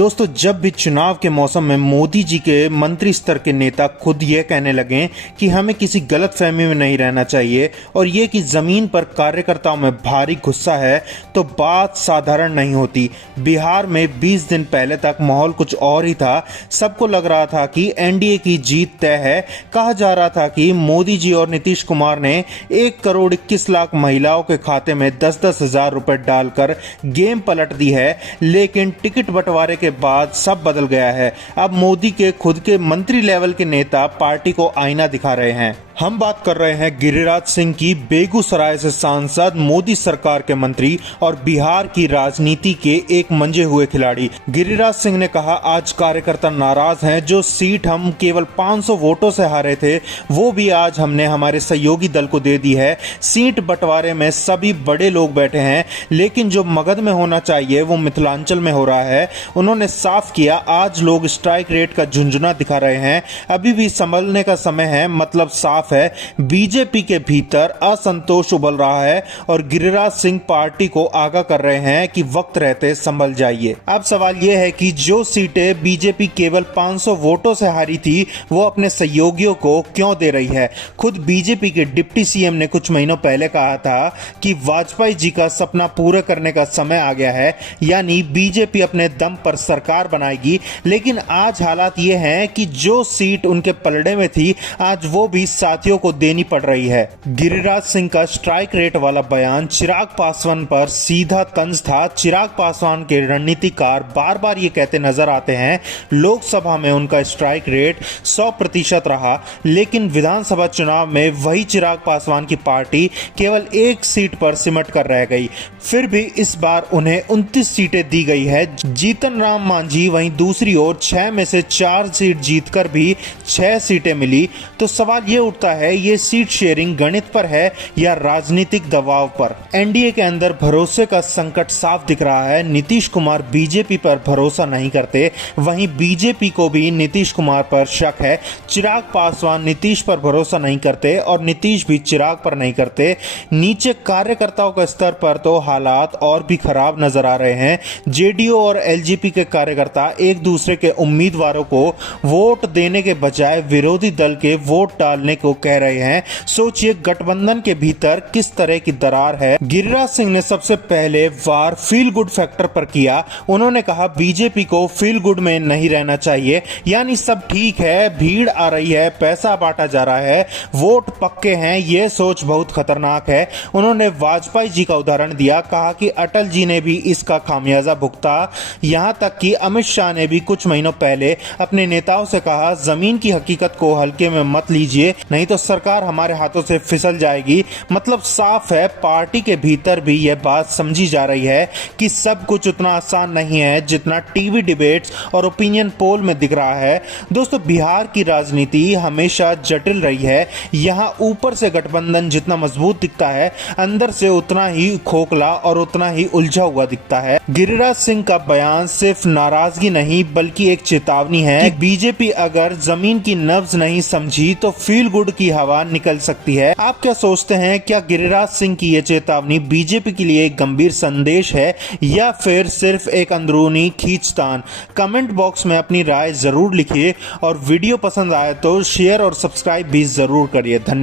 दोस्तों, जब भी चुनाव के मौसम में मोदी जी के मंत्री स्तर के नेता खुद ये कहने लगे कि हमें किसी गलतफहमी में नहीं रहना चाहिए और ये कि जमीन पर कार्यकर्ताओं में भारी गुस्सा है, तो बात साधारण नहीं होती। बिहार में 20 दिन पहले तक माहौल कुछ और ही था। सबको लग रहा था कि एनडीए की जीत तय है। कहा जा रहा था कि मोदी जी और नीतीश कुमार ने 1 करोड़ 21 लाख महिलाओं के खाते में 10-10 हजार रुपए डालकर गेम पलट दी है। लेकिन टिकट बंटवारे के बाद सब बदल गया है। अब मोदी के खुद के मंत्री लेवल के नेता पार्टी को आईना दिखा रहे हैं। हम बात कर रहे हैं गिरिराज सिंह की, बेगूसराय से सांसद, मोदी सरकार के मंत्री और बिहार की राजनीति के एक मंजे हुए खिलाड़ी। गिरिराज सिंह ने कहा, आज कार्यकर्ता नाराज हैं। जो सीट हम केवल 500 वोटों से हारे थे, वो भी आज हमने हमारे सहयोगी दल को दे दी है। सीट बंटवारे में सभी बड़े लोग बैठे हैं, लेकिन जो मगध में होना चाहिए वो मिथिलांचल में हो रहा है। उन्होंने साफ किया, आज लोग स्ट्राइक रेट का झुंझुना दिखा रहे हैं। अभी भी संभलने का समय है। मतलब साफ है, बीजेपी के भीतर असंतोष उबल रहा है और गिरिराज सिंह पार्टी को आगाह कर रहे हैं कि वक्त रहते संभल जाइए। अब सवाल यह है कि जो सीटें बीजेपी केवल 500 वोटों से हारी थी, वो अपने सहयोगियों को क्यों दे रही है। खुद बीजेपी के डिप्टी सीएम ने कुछ महीनों पहले कहा था कि वाजपेयी जी का सपना पूरा करने का समय आ गया है, यानी बीजेपी अपने दम पर सरकार बनाएगी। लेकिन आज हालात ये हैं कि जो सीट उनके पलड़े में थी, आज वो भी साथियों को देनी पड़ रही है। गिरिराज सिंह का स्ट्राइक रेट वाला बयान चिराग पासवान पर सीधा तंज था। चिराग पासवान के रणनीतिकार बार बार ये कहते नजर आते हैं, लोकसभा में उनका स्ट्राइक रेट 100% रहा, लेकिन विधानसभा चुनाव में वही चिराग पासवान की पार्टी केवल 1 सीट पर सिमट कर रह गई। फिर भी इस बार उन्हें 29 सीटें दी गई है। जीतन राम मांझी वहीं दूसरी ओर 6 में से 4 सीट जीतकर भी 6 सीटें मिली। तो सवाल ये उठता है, ये सीट शेयरिंग गणित पर है या राजनीतिक दबाव पर। एनडीए के अंदर भरोसे का संकट साफ दिख रहा है। नीतीश कुमार बीजेपी पर भरोसा नहीं करते, वहीं बीजेपी को भी नीतीश कुमार पर शक है। चिराग पासवान नीतीश पर भरोसा नहीं करते और नीतीश भी चिराग पर नहीं करते। नीचे कार्यकर्ताओं के स्तर पर तो हालात और भी खराब नजर आ रहे हैं। जेडीयू और एलजेपी के कार्यकर्ता एक दूसरे के उम्मीदवारों को वोट देने के बजाय विरोधी दल के वोट डालने को कह रहे हैं। सोचिए गठबंधन के भीतर किस तरह की दरार है। गिरिराज सिंह ने सबसे पहले वार फील गुड फैक्टर पर किया। उन्होंने कहा, बीजेपी को फील गुड में नहीं रहना चाहिए, यानी सब ठीक है, भीड़ आ रही है, पैसा बांटा जा रहा है, वोट पक्के हैं। यह सोच बहुत खतरनाक है। उन्होंने वाजपेयी जी का उदाहरण दिया, कहा कि अटल जी ने भी इसका खामियाजा भुगता। यहां तक कि अमित शाह ने भी कुछ महीनों पहले अपने नेताओं से कहा, जमीन की हकीकत को हल्के में मत लीजिए, नहीं तो सरकार हमारे हाथों से फिसल जाएगी। मतलब साफ है, पार्टी के भीतर भी यह बात समझी जा रही है कि सब कुछ उतना आसान नहीं है जितना टीवी डिबेट्स और ओपिनियन पोल में दिख रहा है। दोस्तों, बिहार की राजनीति हमेशा जटिल रही है। यहां ऊपर से गठबंधन जितना मजबूत दिखता है, अंदर से उतना ही खोखला और उतना ही उलझा हुआ दिखता है। गिरिराज सिंह का बयान सिर्फ नाराजगी नहीं बल्कि एक चेतावनी है कि बीजेपी अगर जमीन की नब्ज नहीं समझी तो फील गुड की हवा निकल सकती है। आप क्या सोचते हैं, क्या गिरिराज सिंह की यह चेतावनी बीजेपी के लिए एक गंभीर संदेश है या फिर सिर्फ एक अंदरूनी खींचतान? कमेंट बॉक्स में अपनी राय जरूर लिखिए और वीडियो पसंद आए तो शेयर और सब्सक्राइब भी जरूर करिए। धन्यवाद।